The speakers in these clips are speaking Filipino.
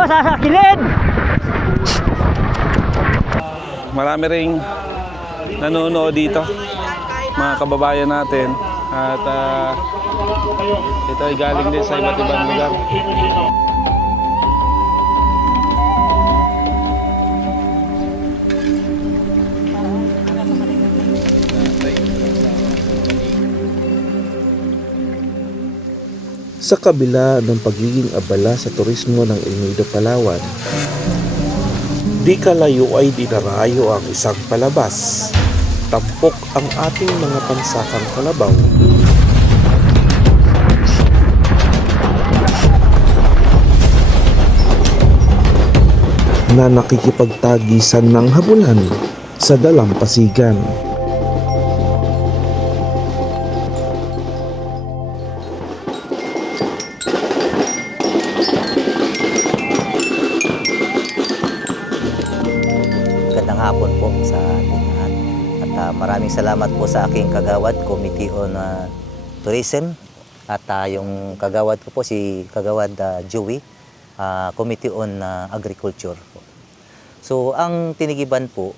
Oo, sasakilid! Marami ring nanonood dito, mga kababayan natin. At ito ay galing din sa iba't ibang lugar. Sa kabila ng pagiging abala sa turismo ng El Nido, Palawan, di kalayo ay dinarayo ang isang palabas. Tampok ang ating mga pansakang kalabaw. Na nakikipagtagisan ng habulan sa dalampasigan. Magandang hapon po sa ating lahat. At maraming salamat po sa aking kagawad, Committee on Tourism. At yung kagawad ko po si Kagawad Joey, Committee on Agriculture po. So ang Tinigiban po,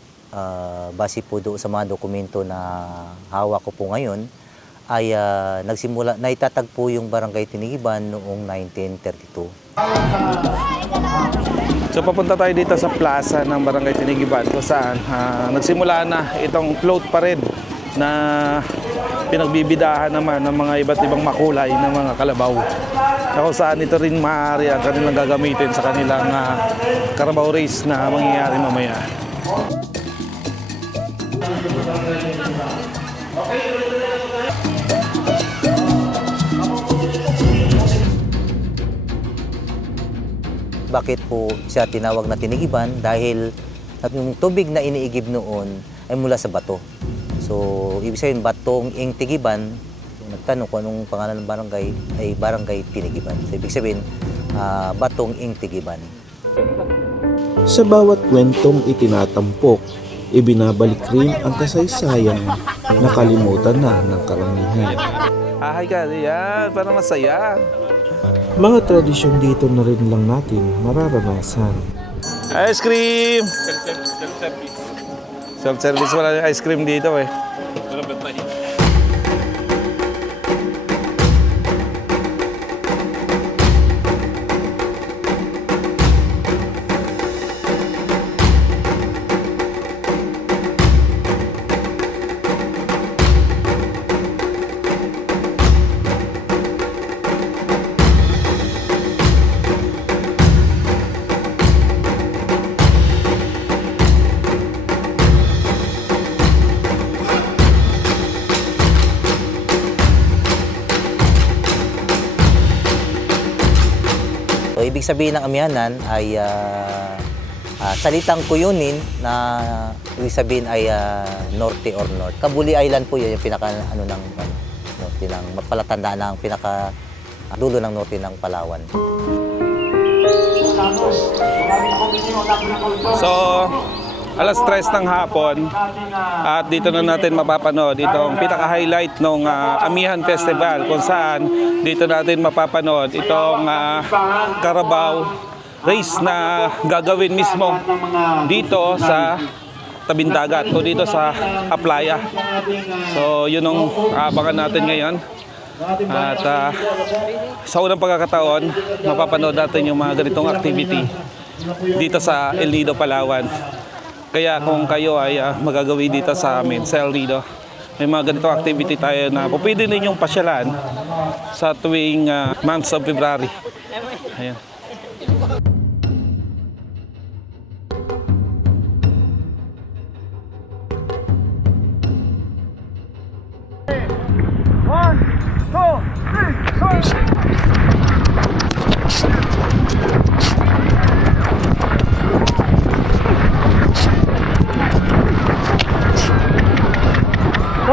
base po doon sa mga dokumento na hawak ko po ngayon, ay naitatagpo yung Barangay Tinigiban noong 1932. So papunta tayo dito sa plaza ng Barangay Tinigiban kung saan nagsimula na itong float parade na pinagbibidahan naman ng mga iba't ibang makulay ng mga kalabaw. Kung saan ito rin maaari ang kanilang gagamitin sa kanilang Carabao race na mangyayari mamaya. Bakit po siya tinawag na Tinigiban? Dahil yung tubig na iniigib noon ay mula sa bato. So, ibig sabihin, Batong Ing Tigiban, nagtanong kung anong pangalan ng barangay, ay Barangay Tinigiban. So, ibig sabihin, Batong Ing Tigiban. Sa bawat kwentong itinatampok, ibinabalik rin ang kasaysayan na kalimutan na ng karamihan. Ahay ka, yan, para masaya. Mga tradisyon dito na rin lang natin mararanasan. Ice cream! Self-service wala yung ice cream dito eh. So, ibig sabihin ng amihanan ay salitang Kuyunin na ibig sabihin ay norte or north. Kabuli Island po yun yung pinaka norte ng palatandaan ng pinaka dulo ng norte ng Palawan. So, alas 3 ng hapon at dito na natin mapapanood itong pinaka-highlight ng Amihan Festival kung saan dito natin mapapanood itong Carabao race na gagawin mismo dito sa tabing dagat o dito sa Aplaya. So, yun ang abangan natin ngayon. At sa unang pagkakataon, mapapanood natin yung mga ganitong activity dito sa El Nido, Palawan. Kaya kung kayo ay magagawi dito sa amin, sa El Nido, may mga ganitong activity tayo na pwede ninyong pasyalan sa tuwing months of February. Ayan.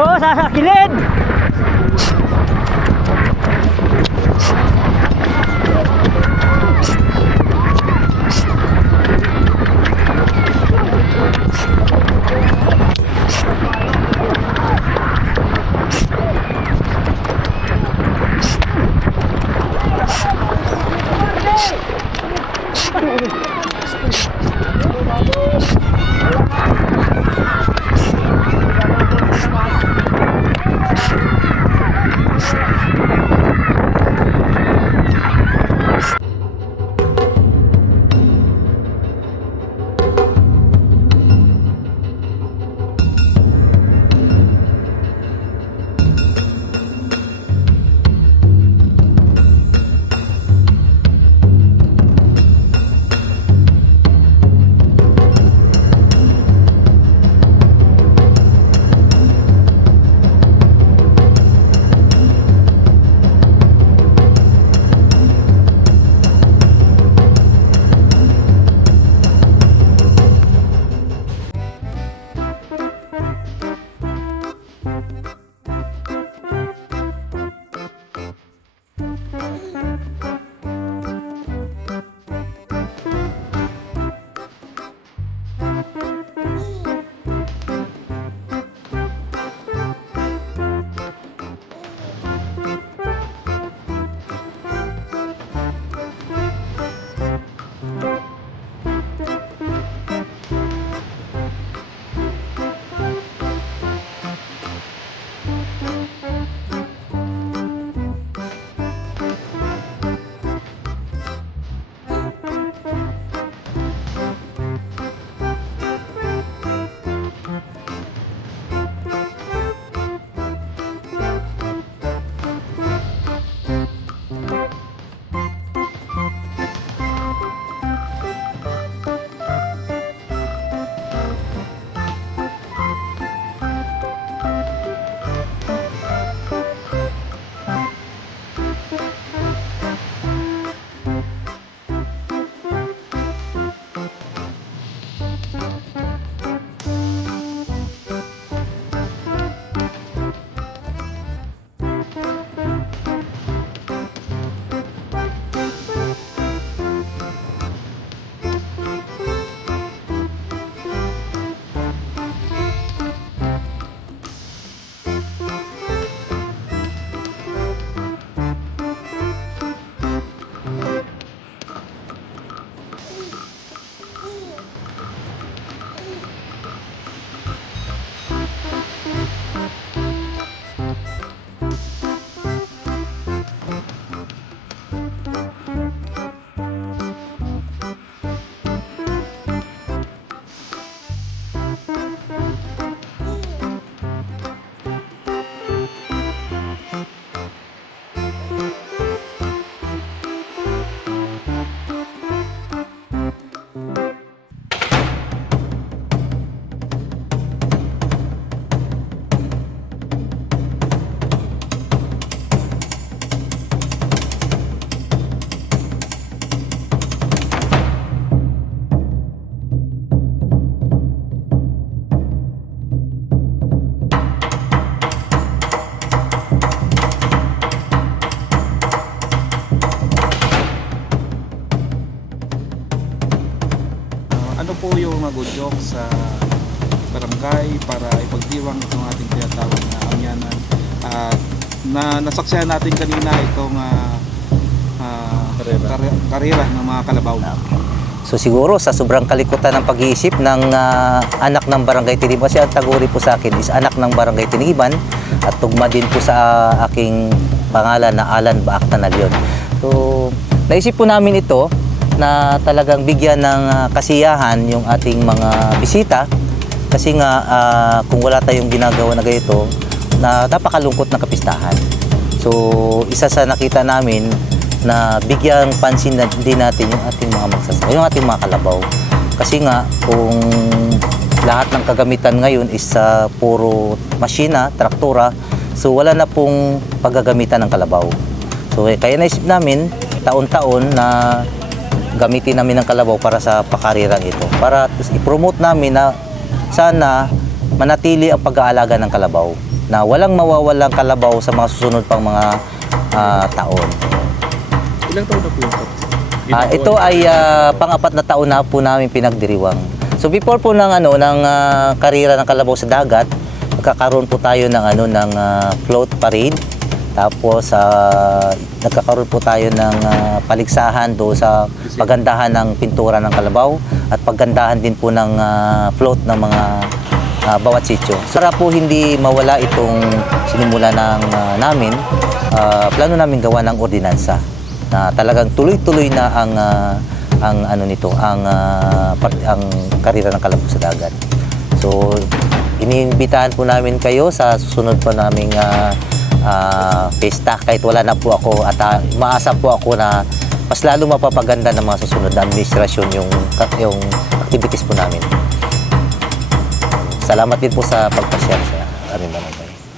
Oo, sasakilid! pagpapayong sa barangay para ipagdiwang itong ating tinatawag na amyanan. At nasaksihan natin kanina itong karera ng mga kalabaw. So siguro sa sobrang kalikutan ng pag-iisip ng anak ng Barangay Tiniban, kasi ang taguri po sa akin is anak ng Barangay Tiniban at tugma din po sa aking pangalan na Alan Baakta Nalyon. So naisip po namin ito na talagang bigyan ng kasiyahan yung ating mga bisita kasi nga kung wala tayong ginagawa na ganito na napakalungkot na kapistahan. So isa sa nakita namin na bigyang pansin na din natin yung ating mga magsasaka, yung ating mga kalabaw. Kasi nga, kung lahat ng kagamitan ngayon is puro masina, traktura, so wala na pong paggagamitan ng kalabaw. So kaya naisip namin, taon-taon na gamitin namin ng kalabaw para sa pakarirang ito. Para i-promote namin na sana manatili ang pag-aalaga ng kalabaw. Na walang mawawalang kalabaw sa mga susunod pang mga taon. Ilang taon na po yung Ito ay pang-apat na taon na po namin pinagdiriwang. So before po ng karera ng kalabaw sa dagat, nagkakaroon po tayo ng float parade. Tapos nagkakaroon po tayo ng paligsahan do sa pagandahan ng pintura ng kalabaw at paggandahan din po ng float ng mga bawat sityo. Para po hindi mawala itong sinimula namin, plano namin gawa ng ordinansa na talagang tuloy-tuloy na ang karera ng kalabaw sa dagat. So iniimbitahan po namin kayo sa susunod po naming pesta kahit wala na po ako at maasa po ako na mas lalo mapapaganda ng mga susunod na administrasyon yung activities po namin. Salamat din po sa pagpasyal.